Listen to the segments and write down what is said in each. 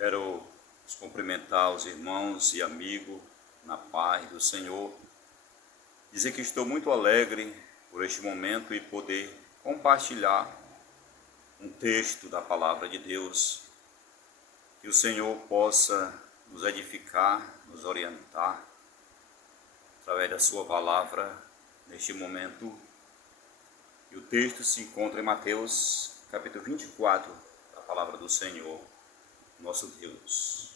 Quero cumprimentar os irmãos e amigos na paz do Senhor. Dizer que estou muito alegre por este momento e poder compartilhar um texto da Palavra de Deus. Que o Senhor possa nos edificar, nos orientar através da sua palavra neste momento. E o texto se encontra em Mateus capítulo 24, da palavra do Senhor, nosso Deus,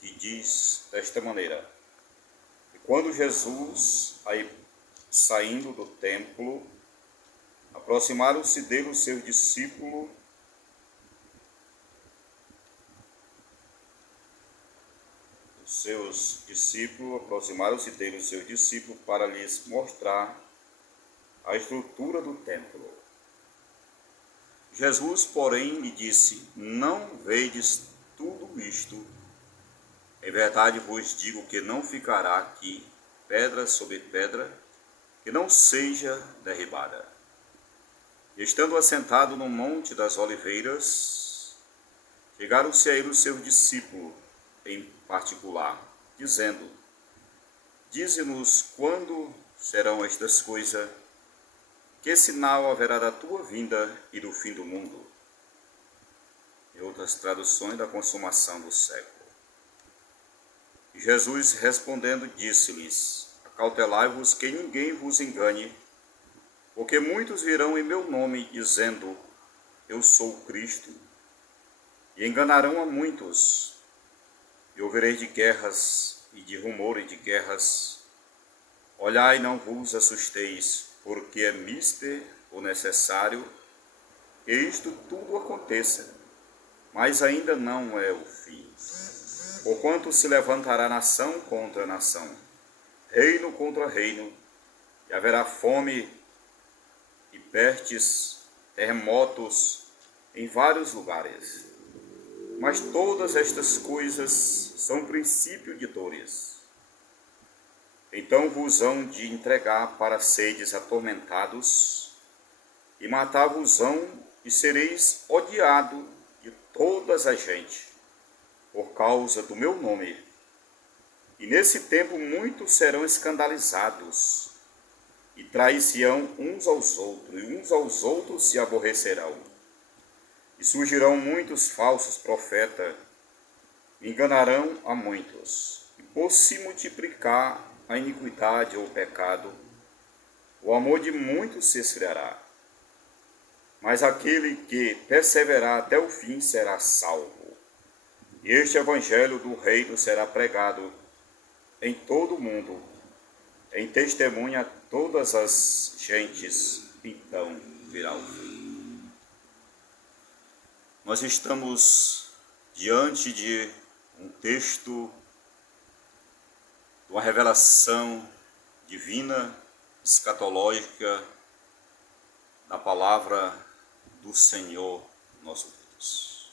que diz desta maneira: e quando Jesus, saindo do templo, aproximaram-se dele os seus discípulos, para lhes mostrar a estrutura do templo. Jesus, porém, lhe disse: não vedes tudo isto? Em verdade vos digo que não ficará aqui pedra sobre pedra que não seja derribada. Estando assentado no Monte das Oliveiras, chegaram-se a ele os seus discípulos em particular, dizendo: dize-nos quando serão estas coisas, que sinal haverá da tua vinda e do fim do mundo? Em outras traduções, da consumação do século. E Jesus, respondendo, disse-lhes: acautelai-vos que ninguém vos engane, porque muitos virão em meu nome, dizendo: eu sou o Cristo, e enganarão a muitos. E ouvireis de guerras e de rumores de guerras. Olhai, não vos assusteis, porque é mister ou necessário que isto tudo aconteça, mas ainda não é o fim. Porquanto se levantará nação contra nação, reino contra reino, e haverá fome e pestes, terremotos em vários lugares. Mas todas estas coisas são princípio de dores. Então vos hão de entregar para seres atormentados, e matar-vos-ão, e sereis odiados de todas as gente, por causa do meu nome. E nesse tempo muitos serão escandalizados, e trair-se-ão uns aos outros, e uns aos outros se aborrecerão. E surgirão muitos falsos profetas, e enganarão a muitos. E por se multiplicar a iniquidade ou o pecado, o amor de muitos se esfriará. Mas aquele que perseverar até o fim será salvo. E este evangelho do reino será pregado em todo o mundo, em testemunha a todas as gentes, então virá o fim. Nós estamos diante de um texto, uma revelação divina, escatológica, da palavra do Senhor nosso Deus.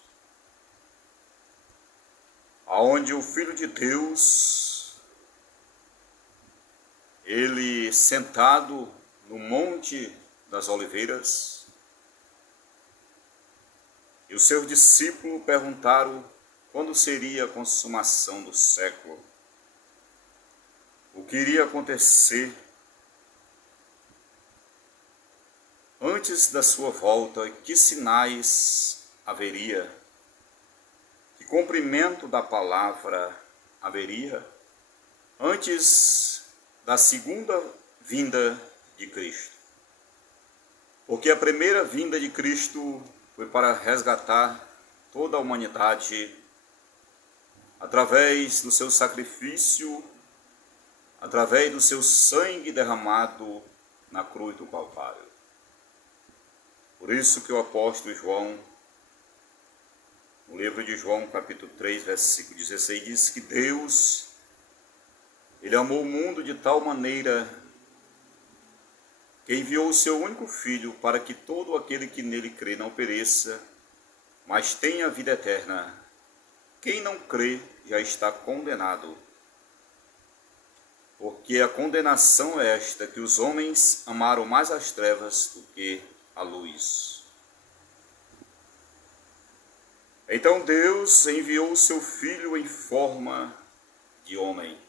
Aonde o Filho de Deus, ele sentado no Monte das Oliveiras, e os seus discípulos perguntaram quando seria a consumação do século. O que iria acontecer antes da sua volta, que sinais haveria, que cumprimento da palavra haveria antes da segunda vinda de Cristo. Porque a primeira vinda de Cristo foi para resgatar toda a humanidade através do seu sacrifício, através do seu sangue derramado na cruz do Calvário. Por isso que o apóstolo João, no livro de João, capítulo 3, versículo 16, diz que Deus, ele amou o mundo de tal maneira que enviou o seu único Filho para que todo aquele que nele crê não pereça, mas tenha vida eterna. Quem não crê já está condenado, porque a condenação é esta, que os homens amaram mais as trevas do que a luz. Então Deus enviou o seu Filho em forma de homem.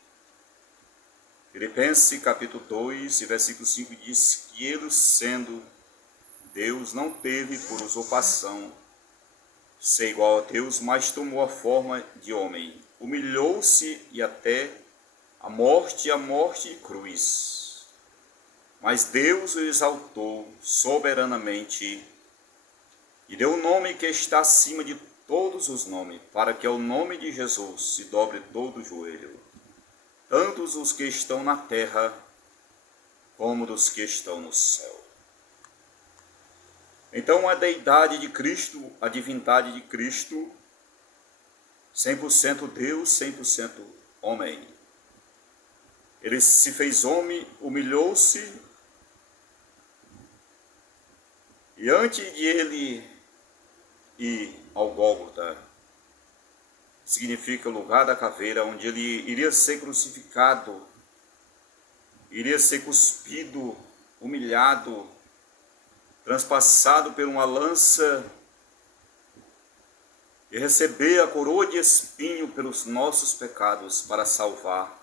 Filipenses capítulo 2, versículo 5 diz que ele, sendo Deus, não teve por usurpação ser igual a Deus, mas tomou a forma de homem. Humilhou-se e até a morte de cruz. Mas Deus o exaltou soberanamente e deu um nome que está acima de todos os nomes, para que ao nome de Jesus se dobre todo o joelho, tanto os que estão na terra como dos que estão no céu. Então a deidade de Cristo, a divindade de Cristo, 100% Deus, 100% homem. Ele se fez homem, humilhou-se, e antes de ele ir ao Gólgota, significa o lugar da caveira, onde ele iria ser crucificado, iria ser cuspido, humilhado, transpassado por uma lança e receber a coroa de espinho pelos nossos pecados para salvar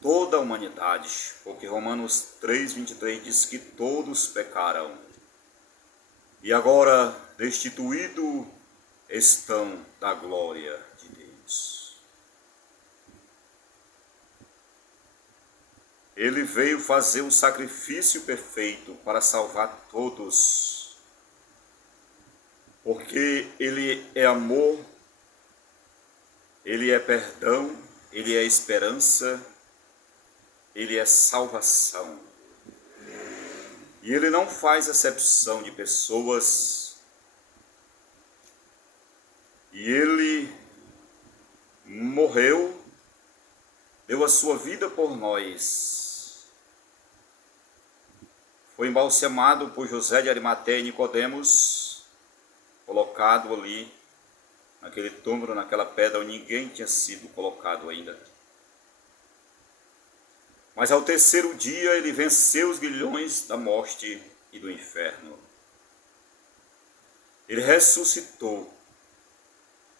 toda a humanidade, porque Romanos 3:23 diz que todos pecaram e agora destituídos estão da glória de Deus. Ele veio fazer um sacrifício perfeito para salvar todos, porque Ele é amor, Ele é perdão, Ele é esperança, Ele é salvação. E Ele não faz acepção de pessoas, e Ele morreu, deu a sua vida por nós. Foi embalsamado por José de Arimateia e Nicodemos, colocado ali, naquele túmulo, naquela pedra onde ninguém tinha sido colocado ainda. Mas ao terceiro dia ele venceu os grilhões da morte e do inferno. Ele ressuscitou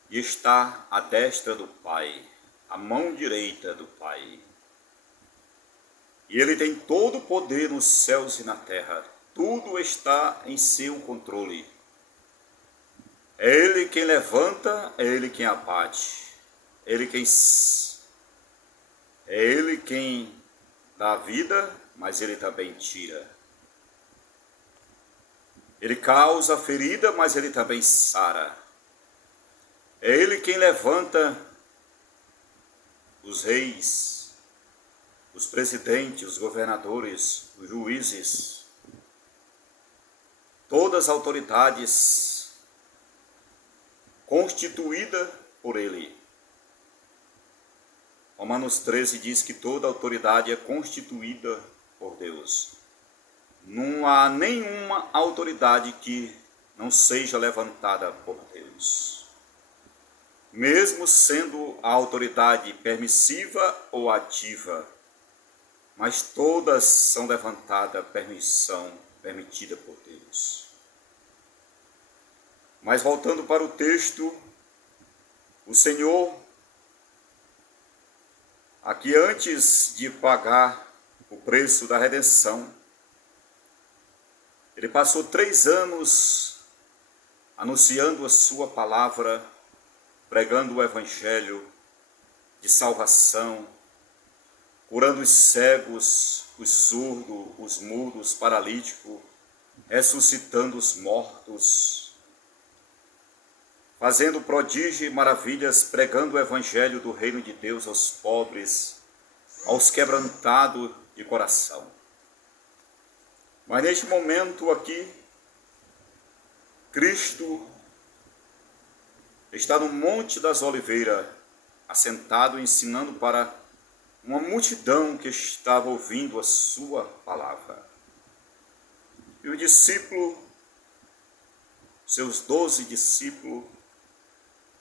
e está à destra do Pai, à mão direita do Pai. E ele tem todo o poder nos céus e na terra. Tudo está em seu controle. É Ele quem levanta, é Ele quem abate. É Ele quem dá vida, mas Ele também tira. Ele causa ferida, mas Ele também sara. É Ele quem levanta os reis, os presidentes, os governadores, os juízes, todas as autoridades constituídas por Ele. Romanos 13 diz que toda autoridade é constituída por Deus. Não há nenhuma autoridade que não seja levantada por Deus. Mesmo sendo a autoridade permissiva ou ativa, mas todas são levantadas permitida por Deus. Mas voltando para o texto, o Senhor, aqui antes de pagar o preço da redenção, Ele passou 3 anos anunciando a sua palavra, pregando o evangelho de salvação, curando os cegos, os surdos, os mudos, paralíticos, ressuscitando os mortos, fazendo prodígio e maravilhas, pregando o evangelho do reino de Deus aos pobres, aos quebrantados de coração. Mas neste momento aqui, Cristo está no Monte das Oliveiras, assentado, ensinando para uma multidão que estava ouvindo a sua palavra. E o discípulo, seus 12 discípulos,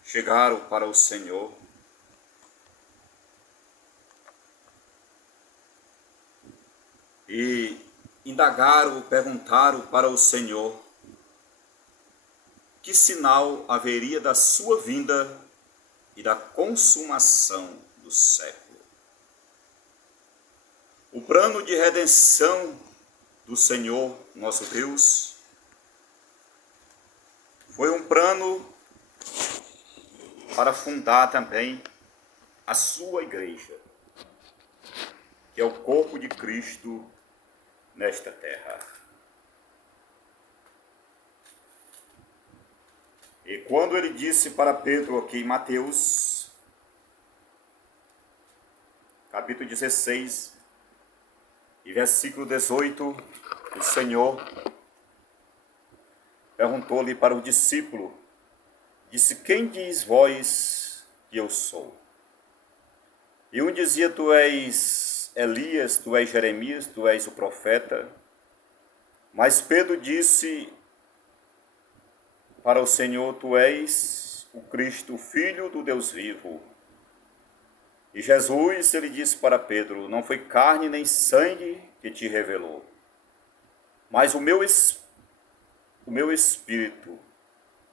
chegaram para o Senhor e indagaram, perguntaram para o Senhor que sinal haveria da sua vinda e da consumação do século. O plano de redenção do Senhor nosso Deus foi um plano para fundar também a sua igreja, que é o corpo de Cristo nesta terra. E quando ele disse para Pedro aqui em Mateus, capítulo 16, e versículo 18, o Senhor perguntou-lhe para o discípulo, disse, quem diz vós que eu sou? E um dizia, tu és Elias, tu és Jeremias, tu és o profeta. Mas Pedro disse para o Senhor, tu és o Cristo, o Filho do Deus vivo. E Jesus, ele disse para Pedro, não foi carne nem sangue que te revelou, mas o meu Espírito,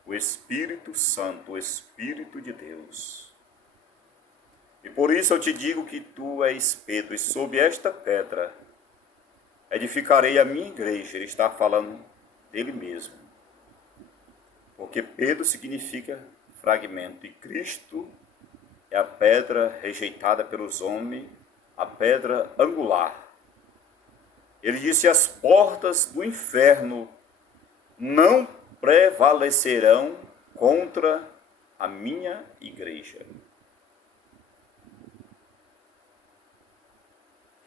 o Espírito Santo, o Espírito de Deus. E por isso eu te digo que tu és Pedro, e sob esta pedra edificarei a minha igreja. Ele está falando dele mesmo. Porque Pedro significa fragmento, e Cristo é a pedra rejeitada pelos homens, a pedra angular. Ele disse, as portas do inferno não prevalecerão contra a minha igreja.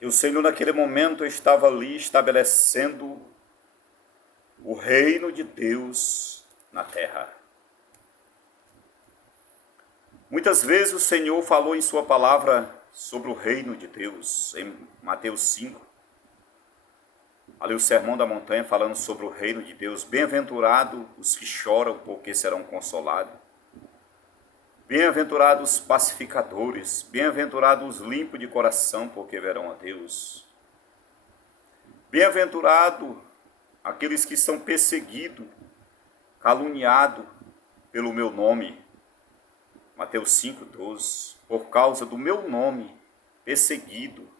E o Senhor naquele momento estava ali estabelecendo o reino de Deus na terra. Muitas vezes o Senhor falou em sua palavra sobre o reino de Deus, em Mateus 5. Ali o Sermão da Montanha falando sobre o reino de Deus. Bem-aventurados os que choram, porque serão consolados. Bem-aventurados os pacificadores, bem-aventurados os limpos de coração, porque verão a Deus. Bem-aventurados aqueles que são perseguidos, caluniados pelo meu nome. Mateus 5,12. Por causa do meu nome, perseguido,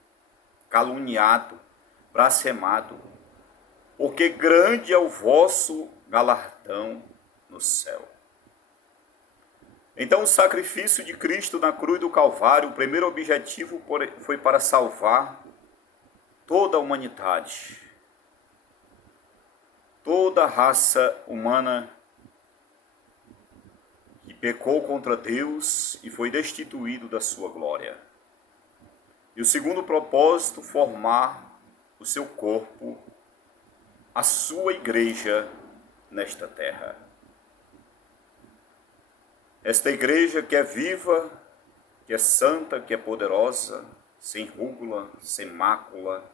caluniado, blasfemado, porque grande é o vosso galardão no céu. Então o sacrifício de Cristo na cruz do Calvário, o primeiro objetivo foi para salvar toda a humanidade, toda a raça humana que pecou contra Deus e foi destituído da sua glória. E o segundo propósito, formar o seu corpo, a sua igreja nesta terra. Esta igreja que é viva, que é santa, que é poderosa, sem rúgula, sem mácula.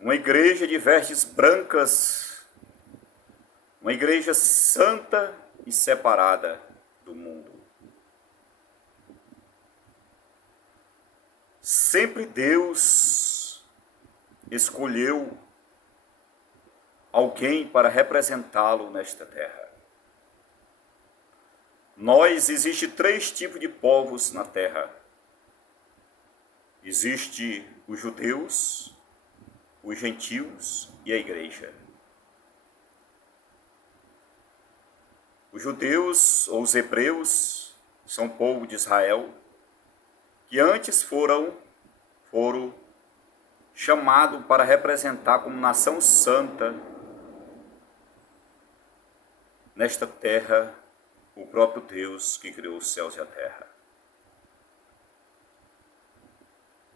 Uma igreja de vestes brancas, uma igreja santa e separada do mundo. Sempre Deus escolheu alguém para representá-lo nesta terra. Existem 3 tipos de povos na terra. Existe os judeus, os gentios e a igreja. Os judeus ou os hebreus são o povo de Israel, que antes foram chamados para representar como nação santa nesta terra o próprio Deus que criou os céus e a terra.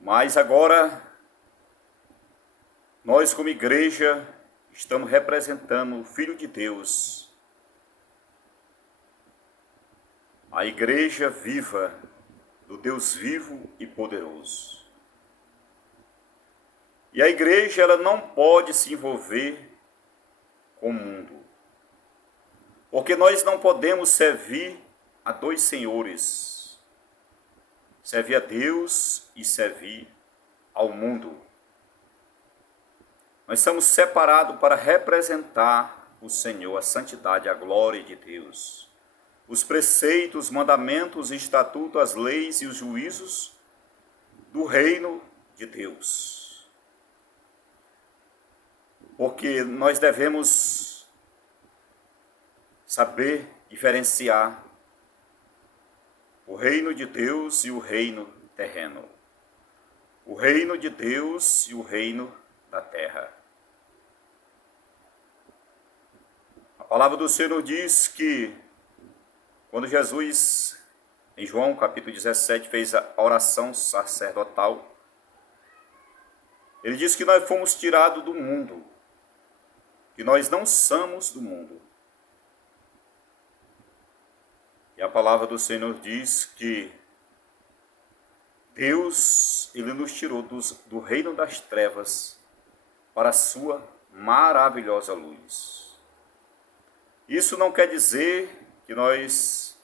Mas agora, nós como igreja estamos representando o Filho de Deus, a igreja viva do Deus vivo e poderoso. E a igreja ela não pode se envolver com o mundo, porque nós não podemos servir a 2 senhores, servir a Deus e servir ao mundo. Nós somos separados para representar o Senhor, a santidade, a glória de Deus. Os preceitos, mandamentos, estatutos, as leis e os juízos do reino de Deus. Porque nós devemos saber diferenciar o reino de Deus e o reino terreno. O reino de Deus e o reino da terra. A palavra do Senhor diz que quando Jesus, em João capítulo 17, fez a oração sacerdotal, ele diz que nós fomos tirados do mundo, que nós não somos do mundo. E a palavra do Senhor diz que Deus, Ele nos tirou do reino das trevas para a sua maravilhosa luz. Isso não quer dizer que nós,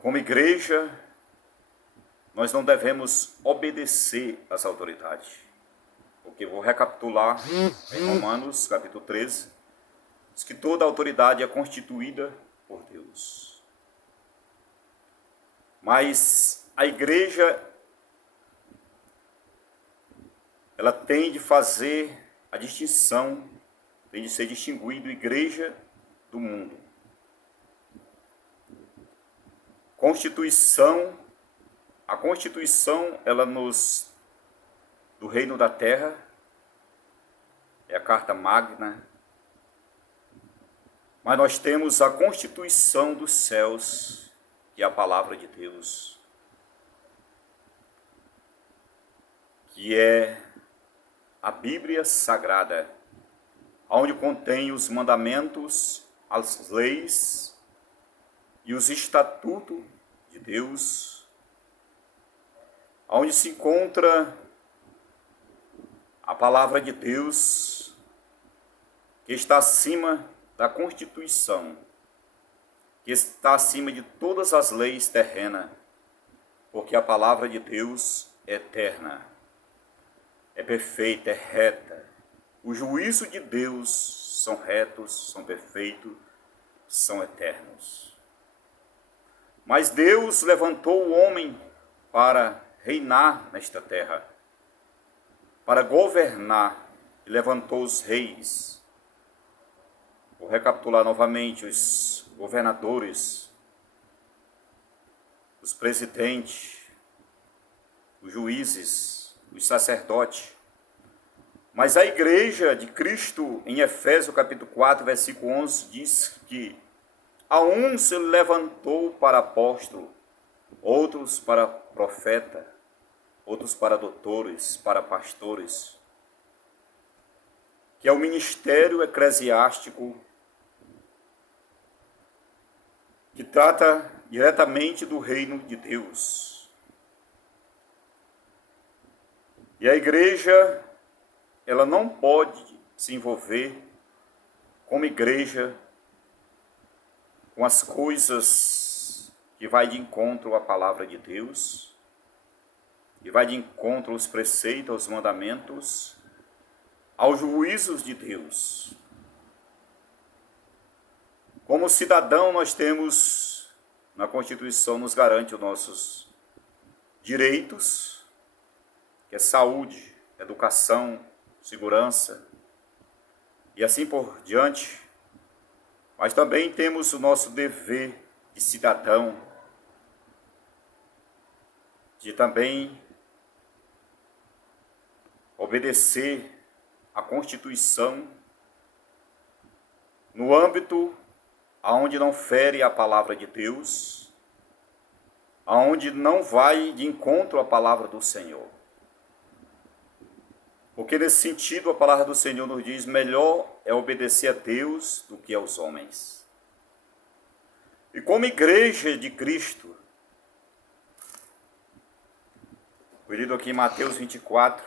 como igreja, nós não devemos obedecer às autoridades. Porque vou recapitular em Romanos capítulo 13, diz que toda autoridade é constituída por Deus. Mas a igreja, ela tem de fazer a distinção, tem de ser distinguido igreja do mundo. Constituição, a Constituição, ela do reino da terra, é a Carta Magna. Mas nós temos a Constituição dos céus, que é a palavra de Deus, que é a Bíblia Sagrada, onde contém os mandamentos, as leis e os estatutos de Deus, onde se encontra a palavra de Deus, que está acima da Constituição, que está acima de todas as leis terrenas, porque a palavra de Deus é eterna, é perfeita, é reta. O juízo de Deus são retos, são perfeitos, são eternos. Mas Deus levantou o homem para reinar nesta terra, para governar, e levantou os reis. Vou recapitular novamente: os governadores, os presidentes, os juízes, os sacerdotes. Mas a igreja de Cristo, em Efésios capítulo 4, versículo 11, diz que a um se levantou para apóstolo, outros para profeta, outros para doutores, para pastores, que é o ministério eclesiástico, que trata diretamente do reino de Deus. E a igreja, ela não pode se envolver como igreja com as coisas que vai de encontro à palavra de Deus, que vai de encontro aos preceitos, aos mandamentos, aos juízos de Deus. Como cidadão, nós temos, na Constituição nos garante os nossos direitos, que é saúde, educação, segurança e assim por diante. Mas também temos o nosso dever de cidadão, de também obedecer à Constituição no âmbito aonde não fere a palavra de Deus, aonde não vai de encontro à palavra do Senhor. Porque nesse sentido a palavra do Senhor nos diz: melhor é obedecer a Deus do que aos homens. E como igreja de Cristo, lido aqui em Mateus 24,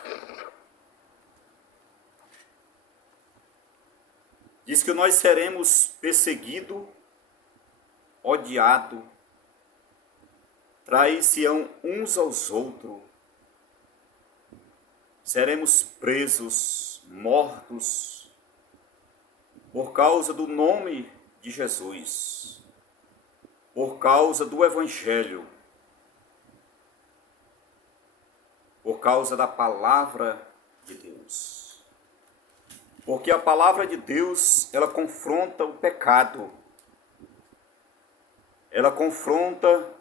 diz que nós seremos perseguidos, odiados, trair-se-ão uns aos outros, seremos presos, mortos, por causa do nome de Jesus, por causa do Evangelho, por causa da palavra de Deus. Porque a palavra de Deus, ela confronta o pecado, ela confronta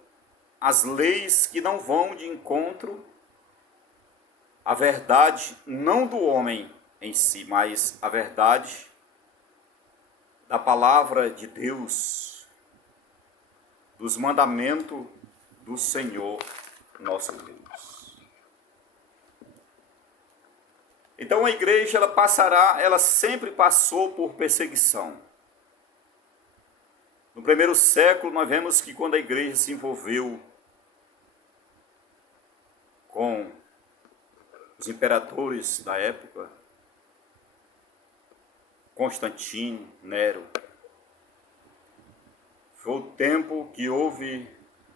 as leis que não vão de encontro à verdade, não do homem em si, mas a verdade da palavra de Deus, dos mandamentos do Senhor nosso Deus. Então a igreja, ela sempre passou por perseguição. No primeiro século, nós vemos que quando a igreja se envolveu com os imperadores da época, Constantino, Nero, foi o tempo que houve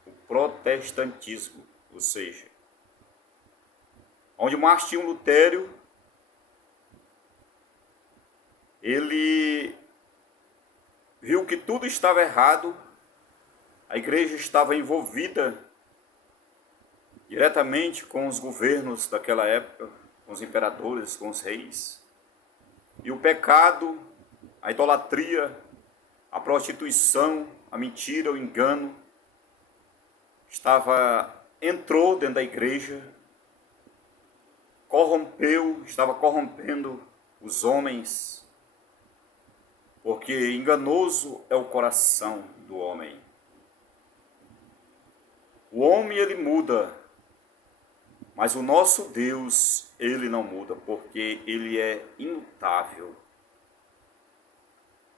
o protestantismo, ou seja, onde Martinho Lutero, ele viu que tudo estava errado, a igreja estava envolvida diretamente com os governos daquela época, com os imperadores, com os reis. E o pecado, a idolatria, a prostituição, a mentira, o engano, entrou dentro da igreja, estava corrompendo os homens, porque enganoso é o coração do homem. O homem, ele muda, mas o nosso Deus, ele não muda, porque ele é imutável.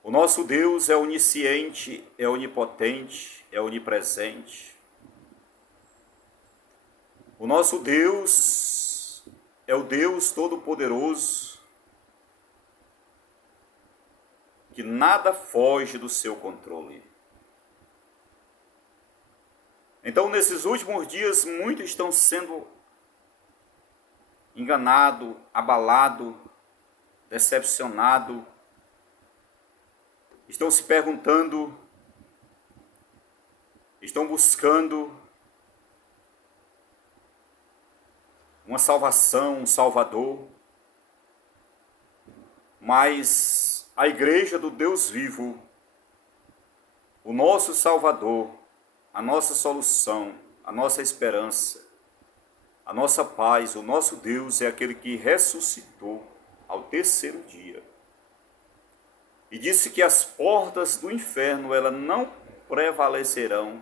O nosso Deus é onisciente, é onipotente, é onipresente. O nosso Deus é o Deus Todo-Poderoso, que nada foge do seu controle. Então, nesses últimos dias, muitos estão sendo enganados, abalados, decepcionados, estão se perguntando, estão buscando uma salvação, um Salvador, mas a igreja do Deus vivo, o nosso Salvador, a nossa solução, a nossa esperança, a nossa paz, o nosso Deus é aquele que ressuscitou ao terceiro dia. E disse que as portas do inferno, elas não prevalecerão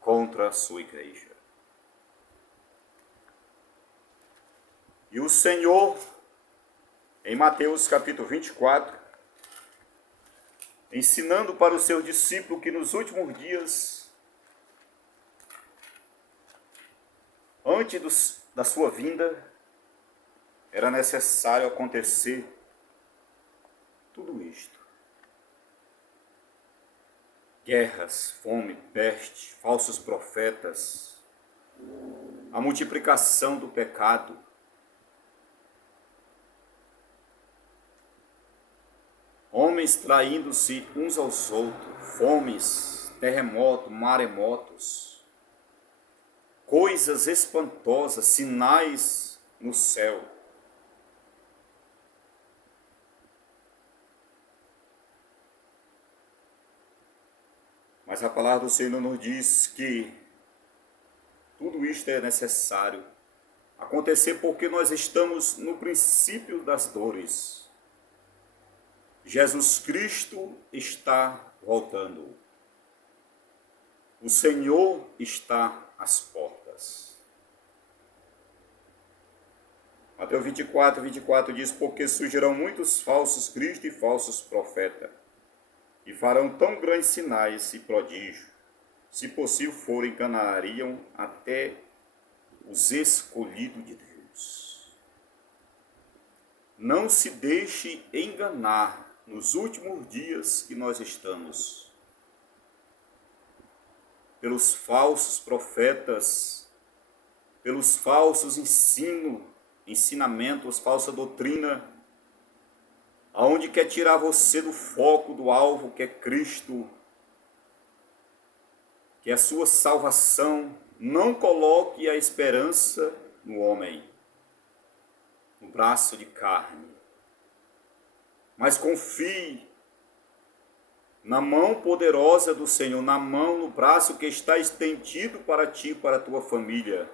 contra a sua igreja. E o Senhor, em Mateus capítulo 24, ensinando para os seus discípulos que nos últimos dias, antes da sua vinda, era necessário acontecer tudo isto. Guerras, fome, peste, falsos profetas, a multiplicação do pecado, homens traindo-se uns aos outros, fomes, terremotos, maremotos, coisas espantosas, sinais no céu. Mas a palavra do Senhor nos diz que tudo isto é necessário acontecer porque nós estamos no princípio das dores. Jesus Cristo está voltando. O Senhor está às portas. Mateus 24 diz, porque surgirão muitos falsos cristos e falsos profetas, e farão tão grandes sinais e prodígios, se possível for, enganariam até os escolhidos de Deus. Não se deixe enganar nos últimos dias que nós estamos, pelos falsos profetas, pelos falsos ensinamentos, falsa doutrina, aonde quer tirar você do foco, do alvo, que é Cristo, que é a sua salvação. Não coloque a esperança no homem, no braço de carne, mas confie na mão poderosa do Senhor, na mão, no braço que está estendido para ti e para a tua família,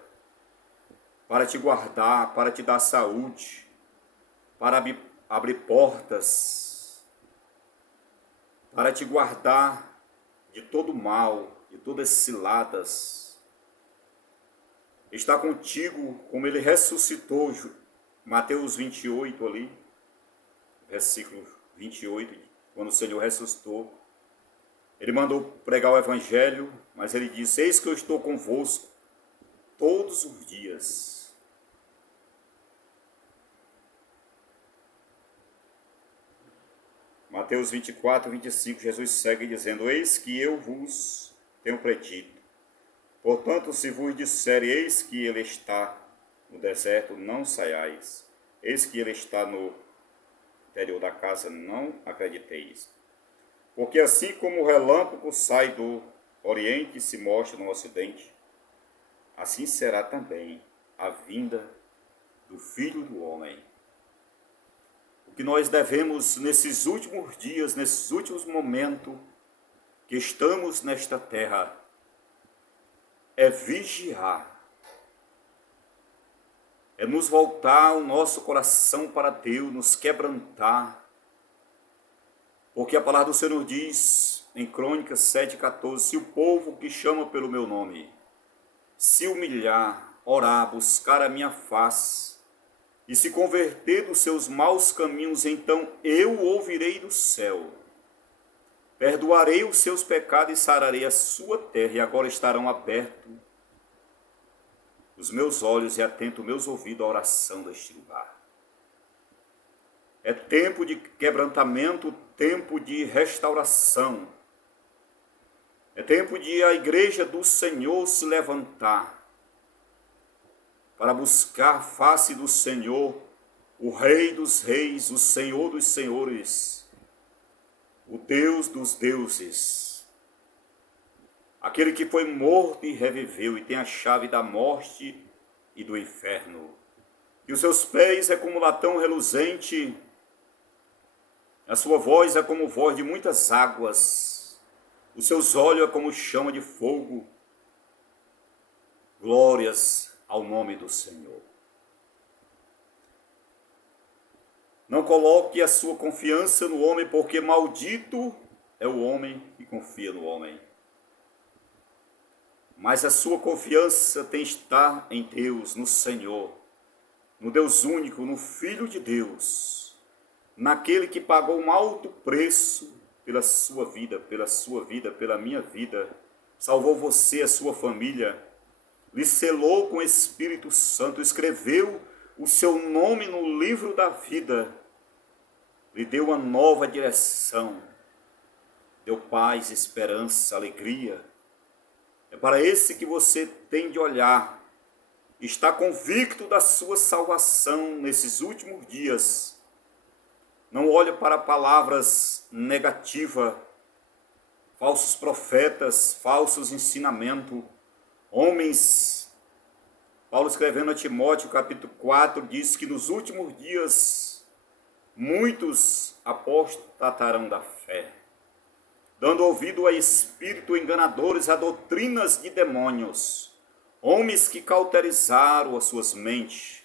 para te guardar, para te dar saúde, para abrir portas, para te guardar de todo mal, de todas ciladas. Está contigo como ele ressuscitou, Mateus 28 ali, versículo 28, quando o Senhor ressuscitou. Ele mandou pregar o evangelho, mas ele disse: eis que eu estou convosco todos os dias. Mateus 24, 25, Jesus segue dizendo: eis que eu vos tenho predito. Portanto, se vos disser, eis que ele está no deserto, não saiais. Eis que ele está no interior da casa, não acrediteis. Porque assim como o relâmpago sai do oriente e se mostra no ocidente, assim será também a vinda do Filho do Homem. O que nós devemos nesses últimos dias, nesses últimos momentos que estamos nesta terra, é vigiar, é nos voltar o nosso coração para Deus, nos quebrantar, porque a palavra do Senhor diz em Crônicas 7,14, se o povo que chama pelo meu nome se humilhar, orar, buscar a minha face e se converter dos seus maus caminhos, então eu ouvirei do céu, perdoarei os seus pecados e sararei a sua terra, e agora estarão abertos os meus olhos e atento os meus ouvidos à oração deste lugar. É tempo de quebrantamento, tempo de restauração. É tempo de a igreja do Senhor se levantar para buscar a face do Senhor, o Rei dos reis, o Senhor dos senhores, o Deus dos deuses, aquele que foi morto e reviveu e tem a chave da morte e do inferno. E os seus pés é como latão reluzente, a sua voz é como voz de muitas águas, os seus olhos é como chama de fogo. Glórias ao nome do Senhor. Não coloque a sua confiança no homem, porque maldito é o homem que confia no homem. Mas a sua confiança tem que estar em Deus, no Senhor, no Deus único, no Filho de Deus, naquele que pagou um alto preço pela sua vida, pela minha vida, salvou você, a sua família, lhe selou com o Espírito Santo, escreveu o seu nome no livro da vida, lhe deu uma nova direção, deu paz, esperança, alegria. É para esse que você tem de olhar, está convicto da sua salvação nesses últimos dias. Não olhe para palavras negativas, falsos profetas, falsos ensinamentos, homens. Paulo escrevendo a Timóteo, capítulo 4, diz que nos últimos dias muitos apostatarão da fé, dando ouvido a espíritos enganadores, a doutrinas de demônios, homens que cauterizaram as suas mentes,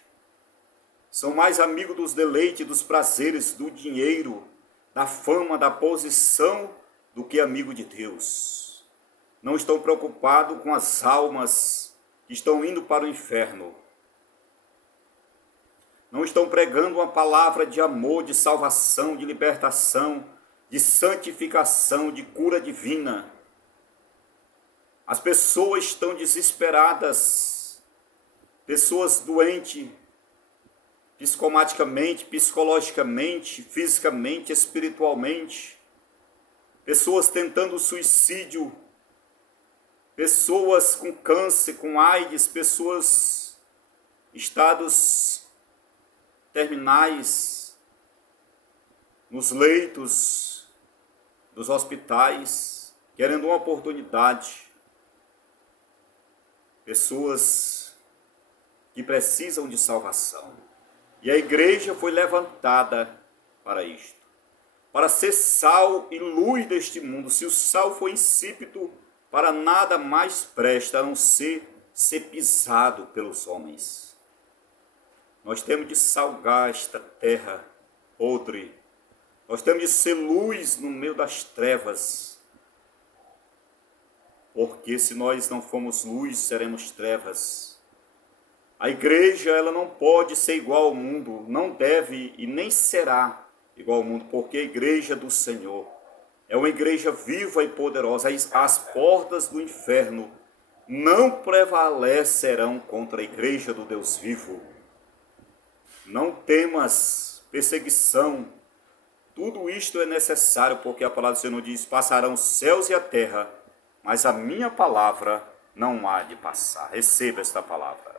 são mais amigos dos deleites, dos prazeres, do dinheiro, da fama, da posição, do que amigo de Deus. Não estão preocupados com as almas que estão indo para o inferno. Não estão pregando uma palavra de amor, de salvação, de libertação, de santificação, de cura divina. As pessoas estão desesperadas, pessoas doentes, psicomaticamente, psicologicamente, fisicamente, espiritualmente, pessoas tentando suicídio, pessoas com câncer, com AIDS, pessoas em estados terminais, nos leitos dos hospitais, querendo uma oportunidade. Pessoas que precisam de salvação. E a igreja foi levantada para isto, para ser sal e luz deste mundo. Se o sal for insípido, para nada mais presta a não ser pisado pelos homens. Nós temos de salgar esta terra podre. Nós temos de ser luz no meio das trevas. Porque se nós não formos luz, seremos trevas. A igreja, ela não pode ser igual ao mundo, não deve e nem será igual ao mundo, porque a igreja do Senhor é uma igreja viva e poderosa. As portas do inferno não prevalecerão contra a igreja do Deus vivo. Não temas perseguição. Tudo isto é necessário, porque a palavra do Senhor diz: passarão os céus e a terra, mas a minha palavra não há de passar. Receba esta palavra.